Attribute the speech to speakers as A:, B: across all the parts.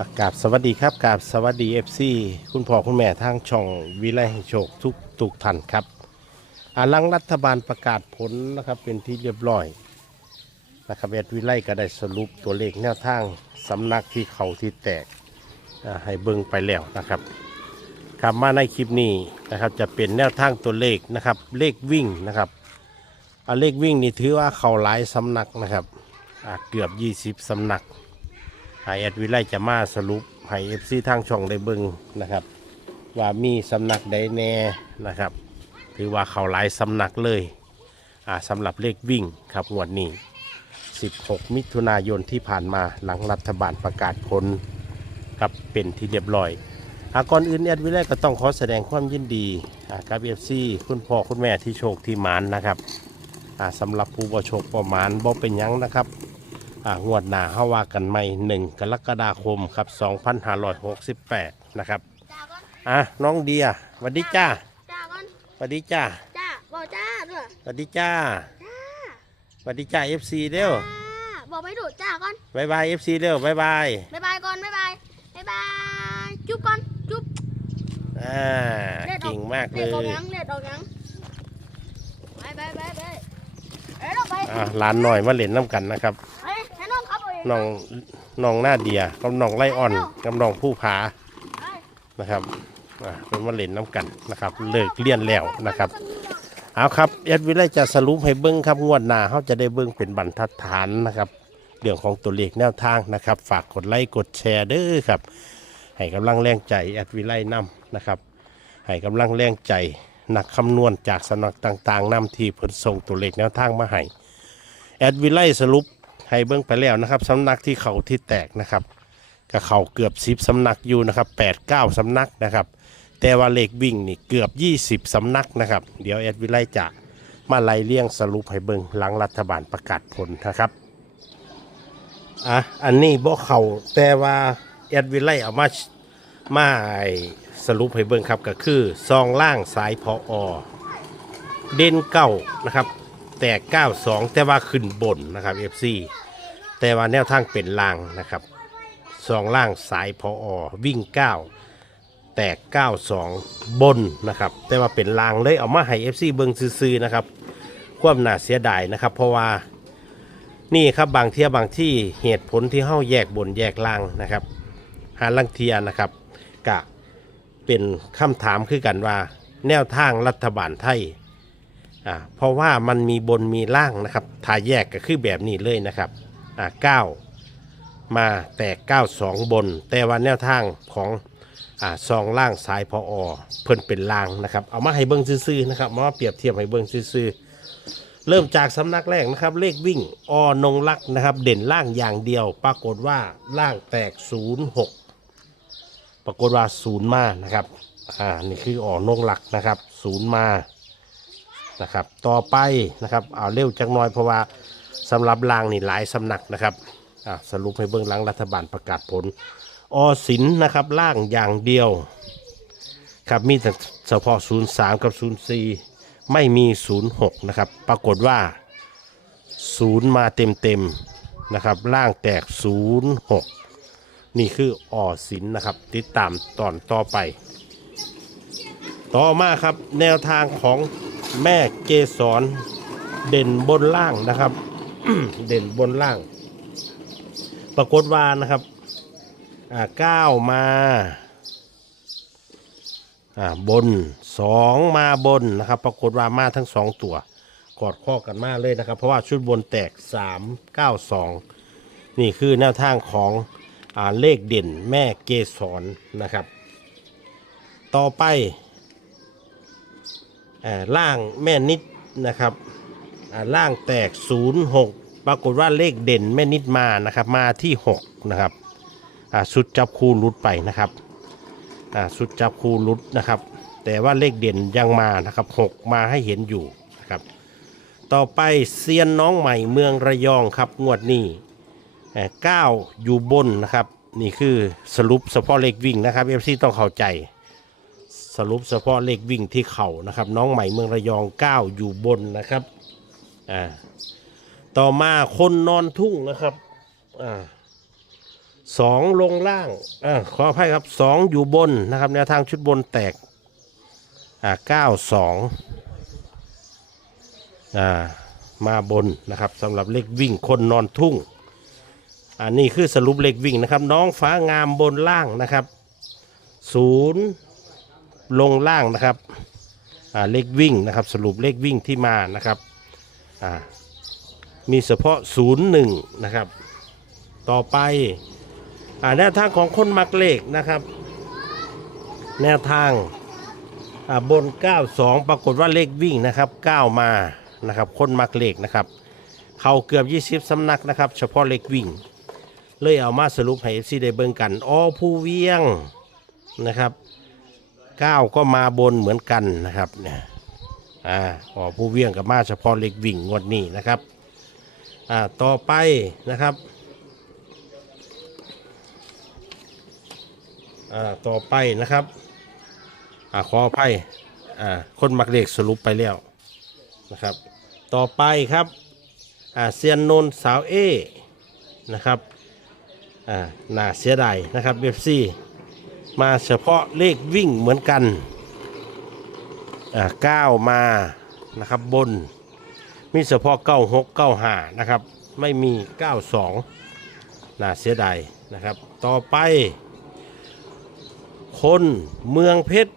A: อากาศสวัสดีครับกาบสวัสดีเอฟซีคุณพ่อคุณแม่ทางช่องวิไลโชคทุกทุกท่านครับอาหลังรัฐบาลประกาศผลนะครับเป็นที่เรียบร้อยนะครับแอดวิไลก็ได้สรุปตัวเลขแนวทางสำนักที่เขาที่แตกให้เบิ่งไปแล้วนะครับครับมาในคลิปนี้นะครับจะเป็นแนวทางตัวเลขนะครับเลขวิ่งนะครับเลขวิ่งนี่ถือว่าเขาหลายสำนักนะครับเกือบ 20สำนัก ให้แอดวิไลจะมาสรุปให้เอฟซีทางช่องได้เบิ่งนะครับ ว่ามีสำนักใดแน่นะครับ ถือว่าเขาหลายสำนักเลยอ่าสำหรับเลขวิ่งครับงวดนี้ 16 มิถุนายนที่ผ่านมาหลังรัฐบาลประกาศผลครับเป็นที่เรียบร้อยอาก่อนอื่นแอดวิไลก็ต้องขอแสดงความยินดีกับเอฟซีคุณพ่อคุณแม่ที่โชคที่หมานนะครับสำหรับผู้บ่โชคประมานบ่เป็นยังนะครับ งวดหน้าเฮาว่ากันใหม่1กรกฎาคมครับ2568 นะครับ
B: จ้าก่อน
A: อะน้องเดียสวัสดีจ้า
B: จ้าก่อน
A: สวัสดีจ้า
B: จ้าบอกจ้าด้วย
A: สวัสดีจ้า
B: จ้า
A: สวัสดีจ้า FC เร็ว
B: จ้าบอกไม่ถูกจ้าก่อน
A: บายบาย FC เร็วบายบาย
B: บ๊ายบายก่อนบ๊ายบายบ๊ายบายจุ๊บก่อนจุ๊บ
A: อ่าเก่งมากเล
B: เล็ดออก
A: ย
B: ยังเล็ดออกยังไปไปไปไปเอ้ยเราไป
A: อ่าหลานหน่อยมาเล่นน้ำกันนะครับ
B: เฮ้ยให้ น้อง
A: น้องหน้าเดียกับน้องไลอ่อนกับน้องผู้ผานะครับเป็นมาเล่นน้ำกันนะครับเลิกเลี้ยนแล้วนะครับเอาครับแอดวิไลจะสรุปให้เบิ้งครับงวดหน้าเขาจะได้เบิ้งเป็นบรรทัดฐานนะครับเรื่องของตัวเลขแนวทางนะครับ ฝากกดไลค์กดแชร์เด้อครับ ให้กำลังแรงใจแอดวิไลนำนะครับให้กำลังแรงใจนักคำนวณจากสำนักต่างๆนำที่เพิ่นส่งตัวเลขแนวทางมาให้แอดวิไลสรุป ให้เบิ้งไปแล้วนะครับสำนักที่เขาที่แตกนะครับก็เขาเกือบสิบสำนักอยู่นะครับแปดเก้าสำนักนะครับ แต่ว่าเลขวิ่งนี่เกือบ20สำนักนะครับ เดี๋ยวแอดวิไลจะมาไล่เลี่ยงสรุปให้เบิงหลังรัฐบาลประกาศผลนะครับอะอันนี้บ่เขาแต่ว่าแอดวิไลเอามามาสรุปให้เบิงครับก็คือซองล่างสายพออเด่นเก้านะครับ แต่92 แต่ว่าขึ้นบนนะครับ FC แต่ว่าแนวทางเป็นล่างนะครับซองล่างสายพออวิ่ง 9 แตก 92 บนนะครับ แต่ว่าเป็นล่างเลยเอามาให้ FC เบิงซื้อๆนะครับ ความน่าเสียดายนะครับ เพราะว่านี่ครับบางเทียบางที่เหตุผลที่เฮาแยกบนแยกล่างนะครับ หาลังเทียนะครับกะเป็นคำถามคือกันว่า แนวทางรัฐบาลไทย อ่าเพราะว่ามันมีบนมีล่างนะครับถ้าแยกก็คือแบบนี้เลยนะครับอ่าเก้ามาแตก92บน แต่ว่าแนวทางของอ่าซองล่างซ้ายพออเพิ่นเป็นลางนะครับ เอามาให้เบิ้งซื่อๆนะครับมาเปรียบเทียบให้เบิ้งซื่อๆเริ่มจากสำนักแรกนะครับ เลขวิ่งอนงลักษ์นะครับ เด่นล่างอย่างเดียว ปรากฏว่าล่างแตก 06 ปรากฏว่าศูนย์มานะครับอ่านี่คืออ,อนงลักษ์นะครับศูนย์มา นะครับ ต่อไปนะครับเอาเร็วจักหน้อยเพราะว่าสำหรับลางนี่หลายสำนักนะครับสรุปให้เบิ้องหลังรัฐบาลประกาศผล อสินนะครับล่างอย่างเดียวครับมีแต่เฉพาะ 03 กับ 04 ไม่มี 06 นะครับ ปรากฏว่า 0 มาเต็มๆนะครับล่างแตก 06 นี่คืออสินนะครับ ติดตามตอนต่อไป ต่อมาครับแนวทางของ แม่เกสรเด่นบนล่างนะครับ เด่นบนล่าง ปรากฏว่านะครับอ่าเก้ามาอ่าบนสองมาบนนะครับ ปรากฏว่ามาทั้งสองตัว กอดข้อกันมากเลยนะครับ เพราะว่าชุดบนแตกสามเก้าสองนี่คือแนวทางของอ่าเลขเด่นแม่เกสรนะครับ ต่อไป ล่างแม่นิดนะครับล่างแตกศูนย์หกปรากฏว่าเลขเด่นแม่นิดมานะครับมาที่หกนะครับสุดจับคู่รุดไปนะครับสุดจับคู่รุดนะครับ แต่ว่าเลขเด่นยังมานะครับหกมาให้เห็นอยู่นะครับต่อไปเซียนน้องใหม่เมืองระยองครับงวดนี้เอ่อเก้าอยู่บนนะครับ นี่คือสรุปเฉพาะเลขวิ่งนะครับเอฟซีต้องเข้าใจ สรุปเฉพาะเลขวิ่งที่เข่านะครับ น้องใหม่เมืองระยองเก้าอยู่บนนะครับอ่าต่อมาคนนอนทุ่งนะครับอ่าสองลงล่างอ่าขออภัยครับสองอยู่บนนะครับแนวทางชุดบนแตกอ่าเก้าสองอ่ามาบนนะครับสำหรับเลขวิ่งคนนอนทุ่งอันนี้คือสรุปเลขวิ่งนะครับ น้องฟ้างามบนล่างนะครับศูนย์ ลงล่างนะครับเลขวิ่งนะครับ สรุปเลขวิ่งที่มานะครับมีเฉพาะศูนย์หนึ่งนะครับ ต่อไปอแนวทางของคนมักเลขนะครับ แนวทางอ่าบน 92 ปรากฏว่าเลขวิ่งนะครับ 9 มานะครับคนมักเลขนะครับเขาเกือบ 20สำนักนะครับ เฉพาะเลขวิ่ง เลยเอามาสรุปให้ FC ได้เบิ่งกันอ้อผู้เวียงนะครับ 9ก็มาบนเหมือนกันนะครับเนี่ยอ่าอ้อผู้เวียงกับมาเฉพาะเลขวิ่งงวดนี้นะครับอ่าต่อไปนะครับอ่าต่อไปนะครับอ่าขออภัยอ่าคนมักเลขสรุปไปแล้วนะครับ ต่อไปครับอ่าเซียนนนสาวเอนะครับอ่าน่าเสียดายนะครับเบฟซี มาเฉพาะเลขวิ่งเหมือนกันอ่าเก้ามานะครับบน มีเฉพาะเก้าหกเก้าห้านะครับ ไม่มีเก้าสองน่าเสียดายนะครับ ต่อไป คนเมืองเพชร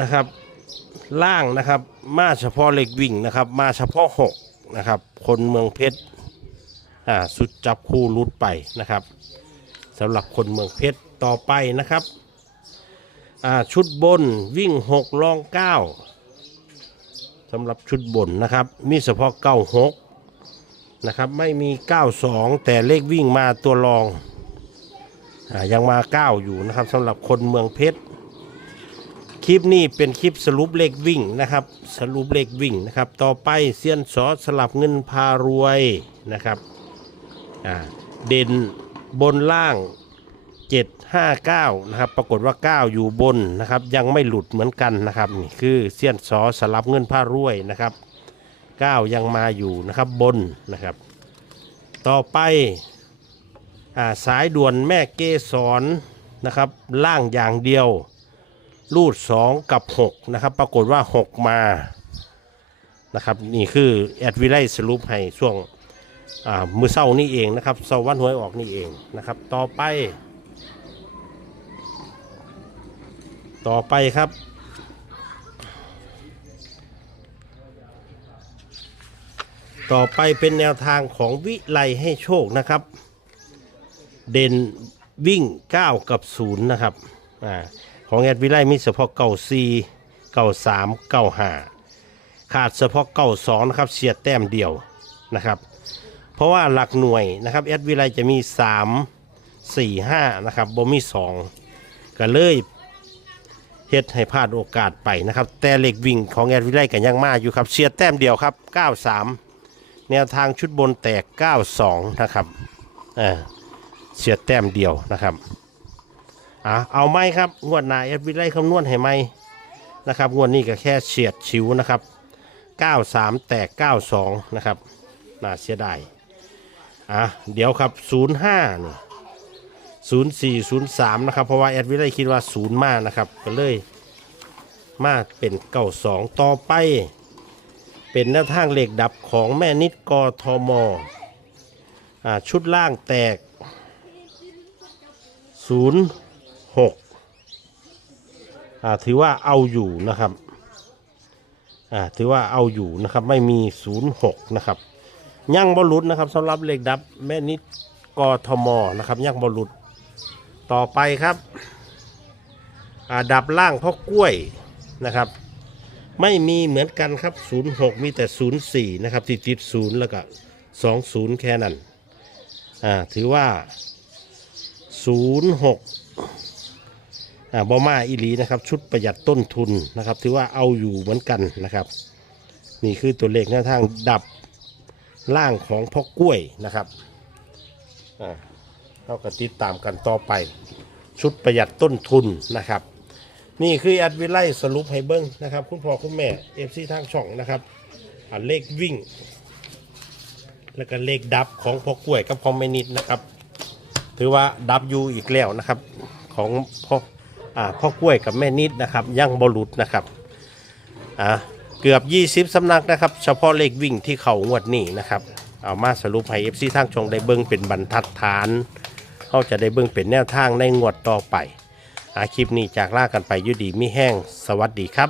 A: นะครับล่างนะครับมาเฉพาะเล็กวิ่งนะครับ มาเฉพาะหกนะครับ คนเมืองเพชรอ่าสุดจับคู่รุดไปนะครับสำหรับคนเมืองเพชรต่อไปนะครับ ชุดบนวิ่งหกรองเก้าสำหรับชุดบนนะครับ มีเฉพาะเก้าหกนะครับ ไม่มี 92 แต่เลขวิ่งมาตัวรองอยังมาเก้าอยู่นะครับสำหรับคนเมืองเพชรคลิปนี้เป็นคลิปสรุปเลขวิ่งนะครับ สรุปเลขวิ่งนะครับ ต่อไปเซียนสอสลับเงินพารวยนะครับเด่นบนล่าง 759นะครับปรากฏว่า 9 อยู่บนนะครับยังไม่หลุดเหมือนกันนะครับนี่คือเซียนสอสลับเงินพารวยนะครับ 9 ยังมาอยู่นะครับบนนะครับ ต่อไปอ่าสายด่วนแม่เกสรนะครับล่างอย่างเดียวรูด 2 กับ 6 นะครับ ปรากฏว่า 6 มานะครับนี่คือแอดวิไลสรุปให้ช่วงอ่ามือเศร้านี่เองนะครับเศร้าวันหวยออกนี่เองนะครับ ต่อไป ต่อไปครับ ต่อไปเป็นแนวทางของวิไลให้โชคนะครับ เด่นวิ่ง 9 กับ 0 นะครับอาของแอดวิไลมีเฉพาะเก่า4เก่า3เก่า5ขาดเฉพาะเก่า2นะครับเสียดแต้มเดียวนะครับ เพราะว่าหลักหน่วยนะครับแอดวิไลจะมี 3 4 5 นะครับบ่มี 2 ก็เลย เฮ็ดให้พลาดโอกาสไปนะครับ แต่เหล็กวิ่งของแอดวิไลกันยังมาอยู่ครับเสียแต้มเดียวครับ 93 แนวทางชุดบนแตก 92 นะครับอ่าเสียแต้มเดียวนะครับอะเอาไหมครับงวดหน้าเอฟวิไลคำนวณให้ไหมนะครับงวดนี้ก็แค่เฉียดชิวนะครับ 93 แตก 92 นะครับน่าเสียดายอะเดี๋ยวครับ 05นี่ 04 03นะครับเพราะว่าแอดวิไลคิดว่า0มานะครับก็เลยมาเป็น92ต่อไป เป็นแนวทางเหล็กดับของแม่นิดกอทอมอชุดล่างแตก 06อ่าถือว่าเอาอยู่นะครับอ่าถือว่าเอาอยู่นะครับไม่มี 06 นะครับ ยั่งบอลลุดนะครับสำหรับเหล็กดับแม่นิดกทมนะครับ ยั่งบอลลุด ต่อไปครับดับล่างพ่อกล้วยนะครับ ไม่มีเหมือนกันครับ 06 มีแต่ 04 นะครับที่ติด0แล้วก็ 20 แค่นั้นอ่าถือว่า 06อ่าบอมาอีหลีนะครับ ชุดประหยัดต้นทุนนะครับ ถือว่าเอาอยู่เหมือนกันนะครับ นี่คือตัวเลขแนวทางดับล่างของพ่อกล้วยนะครับอ่า เราก็ติดตามกันต่อไป ชุดประหยัดต้นทุนนะครับ นี่คือแอดวิไลสรุปให้เบิ้งนะครับ คุณพ่อคุณแม่เอฟซีทางช่องนะครับเลขวิ่ง แล้วก็เลขดับของพ่อกล้วยกับพ่อแม่นิดนะครับ ถือว่าดับยูอีกแล้วนะครับ ของพ่ออพ่อกล้วยกับแม่นิดนะครับยังบอลุดนะครับอ่าเกือบ 20สำนักนะครับ เฉพาะเลขวิ่งที่เขางวดนี้นะครับ เอามาสรุปให้เอฟซีทางช่องได้เบิ้งเป็นบรรทัดฐาน เขาจะได้เบื้องเป็นแนวทางในงวดต่อไปอาคลิปนี้จากลากันไปยุดีมิแห้ง สวัสดีครับ